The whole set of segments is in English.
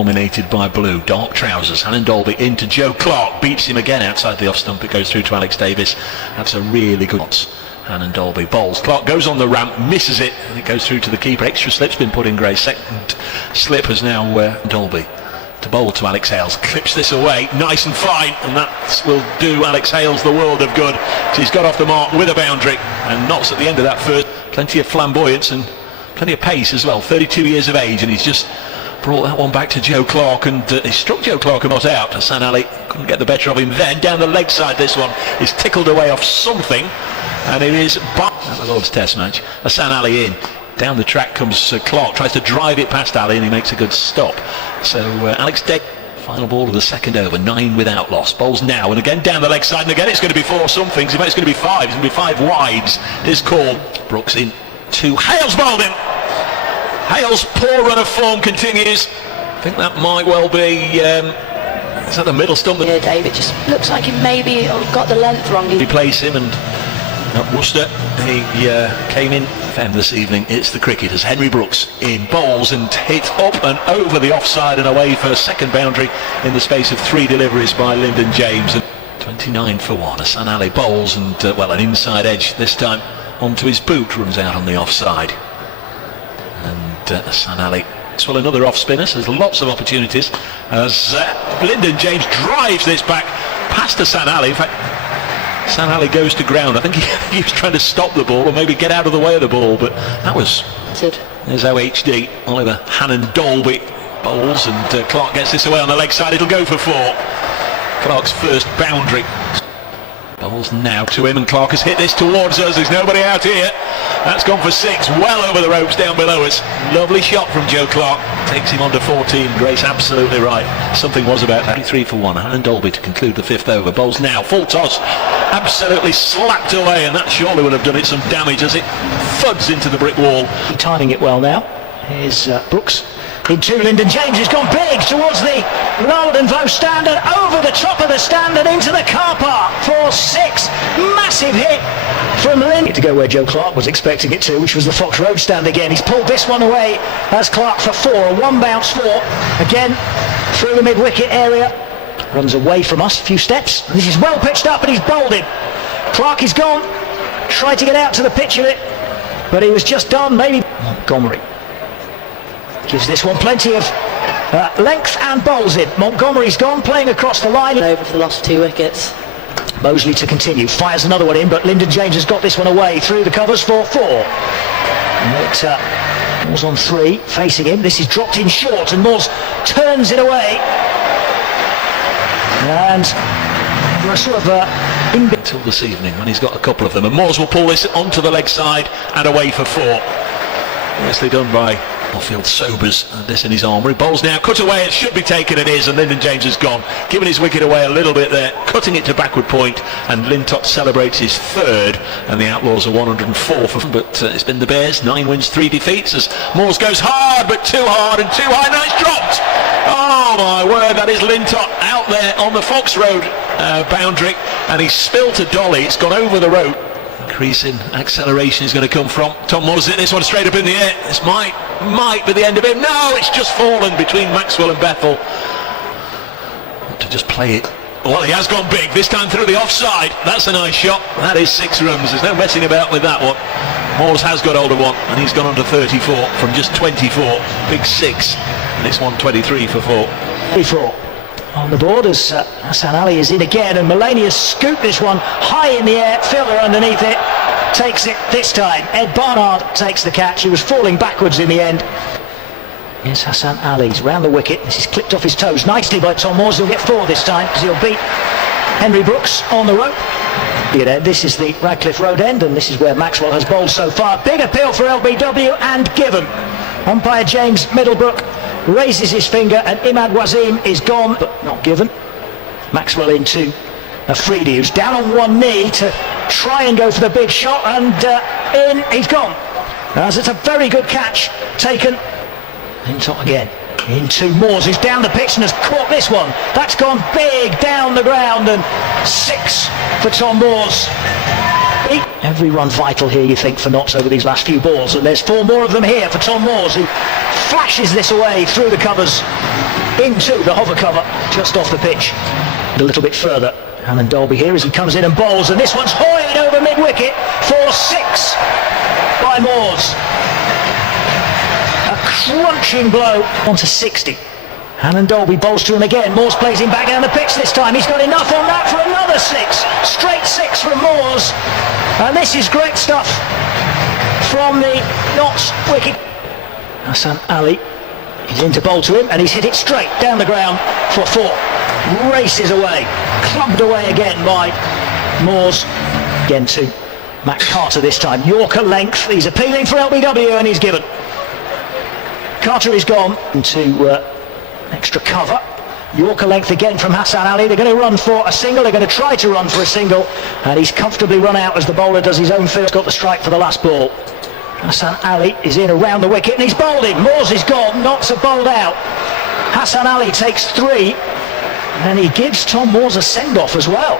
Dominated by blue, dark trousers. Shaheen Afridi into Joe Clark, beats him again outside the off stump. It goes through to Alex Davis. That's a really good Shaheen Afridi bowls. Clark goes on the ramp, misses it, and it goes through to the keeper. Extra slip's been put in, Gray. Second slip has now Afridi to bowl to Alex Hales. Clips this away, nice and fine, and that will do Alex Hales the world of good. So he's got off the mark with a boundary and knocks at the end of that first. Plenty of flamboyance and plenty of pace as well. 32 years of age, and he's just brought that one back to Joe Clark, and he struck Joe Clark and not out. Shaheen Afridi couldn't get the better of him then. Down the leg side, this one is tickled away off something, and it is at the Lord's Test match. Shaheen Afridi in. Down the track comes Clark, tries to drive it past Ali, and he makes a good stop. So Alex Davis, final ball of the second over, 9 without loss. Bowls now, and again down the leg side, and again it's going to be 4 somethings. In fact, it's going to be 5. It's going to be 5 wides. His call. Brooks in to Hales, bowled him. Hales' poor run of form continues. I think that might well be, is that the middle stump? Yeah, Dave, it just looks like he maybe got the length wrong. Replace him, and at Worcester, he came in this evening. It's the cricketers. Henry Brooks in, bowls and hits up and over the offside and away for a second boundary in the space of 3 deliveries by Lyndon James. 29 for 1. Shaheen Afridi bowls, and well, an inside edge this time onto his boot, runs out on the offside. And Shaheen Afridi, well, another off spinner, so there's lots of opportunities as Lyndon James drives this back past Shaheen Afridi. In fact, Shaheen Afridi goes to ground. I think he was trying to stop the ball or maybe get out of the way of the ball, but that was it. There's OHD. Oliver Shaheen Afridi bowls, and Clark gets this away on the leg side. It'll go for 4. Clark's first boundary. Bowls now to him, and Clark has hit this towards us. There's nobody out here. That's gone for 6, well over the ropes down below us. Lovely shot from Joe Clark. Takes him on to 14. Grace absolutely right. Something was about that. 3 for 1. Shaheen Afridi to conclude the 5th over. Bowls now, full toss. Absolutely slapped away, and that surely would have done it some damage as it thuds into the brick wall. Timing it well now. Here's Brooks into Lyndon James. Has gone big towards the London Voe stand and over the top of the stand and into the car park for 6. Massive hit from Lyndon. To go where Joe Clark was expecting it to, which was the Fox Road stand again. He's pulled this one away as Clark for 4. A 1 bounce 4. Again through the mid-wicket area. Runs away from us a few steps. This is well pitched up, and he's bowled him. Clark is gone. Tried to get out to the pitch of it, but he was just done. Maybe Montgomery gives this one plenty of length and bowls it. Montgomery's gone, playing across the line. Over for the loss of 2 wickets. Mosley to continue, fires another one in, but Lyndon James has got this one away through the covers for 4. Moore's on 3, facing him. This is dropped in short, and Moores turns it away. And we're sort of until this evening when he's got a couple of them, and Moores will pull this onto the leg side and away for 4. Nicely done by Off-field Sobers, and this in his armoury. Bowls now, cut away, it should be taken, it is, and Lyndon James has gone, giving his wicket away a little bit there, cutting it to backward point, and Lintott celebrates his 3rd, and the Outlaws are 104 for, but it's been the Bears, 9 wins, 3 defeats, as Moores goes hard, but too hard and too high. Now it's dropped. Oh my word, that is Lintott out there on the Fox Road boundary, and he's spilled to Dolly. It's gone over the rope. Increase in acceleration is going to come from Tom Moores. This one straight up in the air. This might be the end of him. No, it's just fallen between Maxwell and Bethel. To just play it. Well, he has gone big, this time through the offside. That's a nice shot. That is 6 runs. There's no messing about with that one. Moores has got hold of one, and he's gone on to 34 from just 24. Big 6, and it's 123 for 4. 34 on the board as Shaheen Afridi is in again, and Mulaney has scooped this one high in the air. Fielder underneath it takes it this time. Ed Barnard takes the catch. He was falling backwards in the end. Here's Shaheen Afridi. He's round the wicket. This is clipped off his toes nicely by Tom Moores. He'll get 4 this time because he'll beat Henry Brooks on the rope. This is the Radcliffe Road end, and this is where Maxwell has bowled so far. Big appeal for LBW and given. Umpire James Middlebrook raises his finger, and Imad Wasim is gone, but not given. Maxwell into Afridi, who's down on one knee to try and go for the big shot, and in he's gone. As it's a very good catch taken. Into again, into Moores, who's down the pitch and has caught this one. That's gone big down the ground, and 6 for Tom Moores. Every run vital here, you think, for Notts over these last few balls, and there's 4 more of them here for Tom Moores, who flashes this away through the covers into the hover cover just off the pitch. A little bit further. Alan Dolby here as he comes in and bowls, and this one's hoyed over mid-wicket for 6 by Moores. A crunching blow onto 60. Alan Dolby bowls to him again. Moores plays him back down the pitch this time. He's got enough on that for another 6. Straight 6 from Moores. And this is great stuff from the Notts wicket. Hassan Ali is in to bowl to him, and he's hit it straight down the ground for 4. Races away. Clubbed away again by Moores. Again to Max Carter this time. Yorker length. He's appealing for LBW and he's given. Carter is gone into extra cover. Yorker length again from Hassan Ali. They're going to run for a single. They're going to try to run for a single. And he's comfortably run out as the bowler does his own field. Got the strike for the last ball. Hassan Ali is in around the wicket and he's bowled him. Moores is gone. Notts are bowled out. Hassan Ali takes 3. And he gives Tom Moores a send-off as well.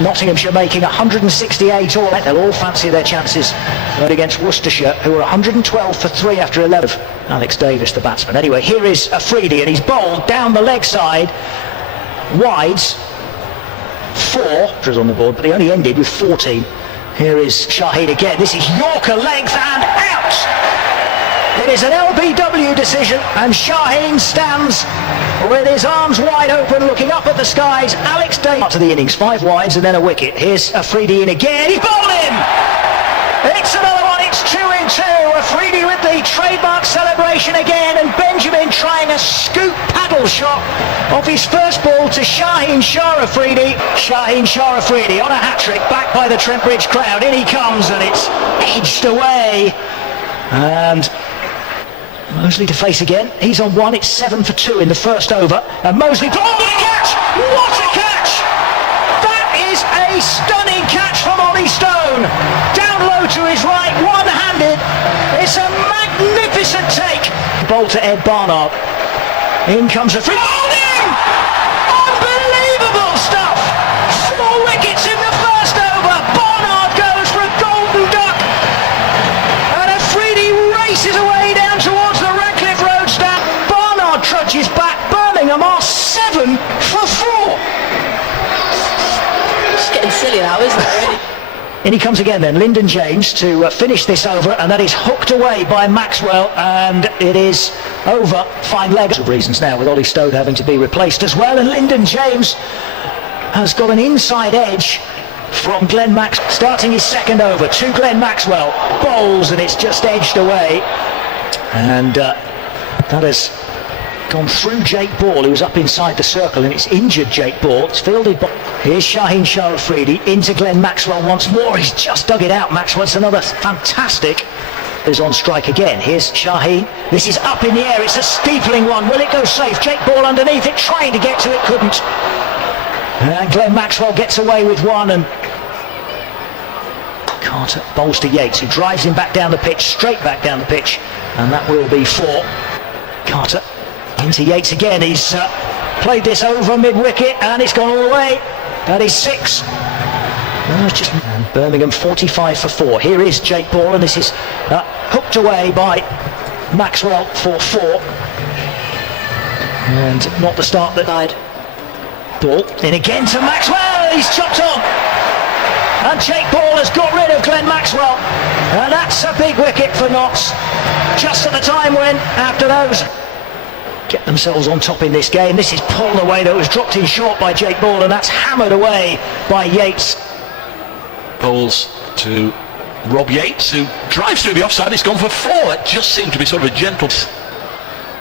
Nottinghamshire making 168 all. They'll all fancy their chances against Worcestershire, who are 112 for 3 after 11. Alex Davis, the batsman. Anyway, here is Afridi, and he's bowled down the leg side. Wides 4 on the board, but they only ended with 14. Here is Shaheen again. This is Yorker length and out. It is an LBW decision, and Shaheen stands with his arms wide open, looking up at the skies. Alex Davis to the innings, 5 wides and then a wicket. Here's Afridi in again. He's bowled him. It's another one. It's 2 in 2. Afridi with the trademark celebration again, and Benjamin trying a scoop paddle shot off his first ball to Shaheen Afridi. Shaheen Afridi on a hat-trick, backed by the Trent Bridge crowd. In he comes, and it's edged away. And Mosley to face again. He's on 1. It's 7 for 2 in the first over. And Mosley, oh, what a catch! What a catch! That is a stunning catch from Ollie Stone. Down low to his right, one-handed. It's a magnificent take. Ball to Ed Barnard. In comes a free. Holding! Unbelievable stuff! 4 wickets in the first over. Barnard goes for a golden duck. And Afridi races away down towards the Radcliffe Road stand. Barnard trudges back. Birmingham are 7 for 4. It's getting silly now, isn't it, really? In he comes again then, Lyndon James to finish this over, and that is hooked away by Maxwell, and it is over. Fine leg of reasons now, with Ollie Stone having to be replaced as well, and Lyndon James has got an inside edge from Glenn Maxwell, starting his second over to Glenn Maxwell. Bowls, and it's just edged away, and that has gone through Jake Ball, who was up inside the circle, and it's injured Jake Ball. It's fielded by... Here's Shaheen Afridi into Glenn Maxwell once more. He's just dug it out. Maxwell, it's another fantastic. Is on strike again. Here's Shaheen. This is up in the air. It's a steepling one. Will it go safe? Jake Ball underneath it, trying to get to it, couldn't. And Glenn Maxwell gets away with 1, and Carter bowls to Yates, who drives him back down the pitch, straight back down the pitch, and that will be 4. Carter into Yates again. He's played this over mid-wicket, and it's gone all the way. That is 6. And Birmingham 45 for 4. Here is Jake Ball, and this is hooked away by Maxwell for 4. And not the start that died. Ball in again to Maxwell. He's chopped on. And Jake Ball has got rid of Glenn Maxwell. And that's a big wicket for Notts. Just at the time when, after those, get themselves on top in this game. This is pulled away, though. It was dropped in short by Jake Ball, and that's hammered away by Yates. Bowls to Rob Yates, who drives through the offside. It's gone for 4. It just seemed to be sort of a gentle...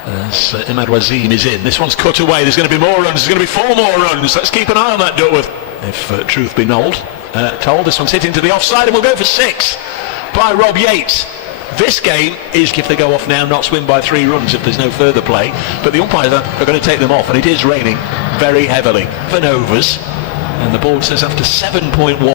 As Imad Wazim is in. This one's cut away. There's going to be more runs. There's going to be 4 more runs. Let's keep an eye on that, Duckworth. If truth be told, this one's hit into the offside, and we'll go for 6 by Rob Yates. This game is, if they go off now, Notts win by 3 runs if there's no further play, but the umpires are going to take them off, and it is raining very heavily. 7 overs, and the board says after 7.1.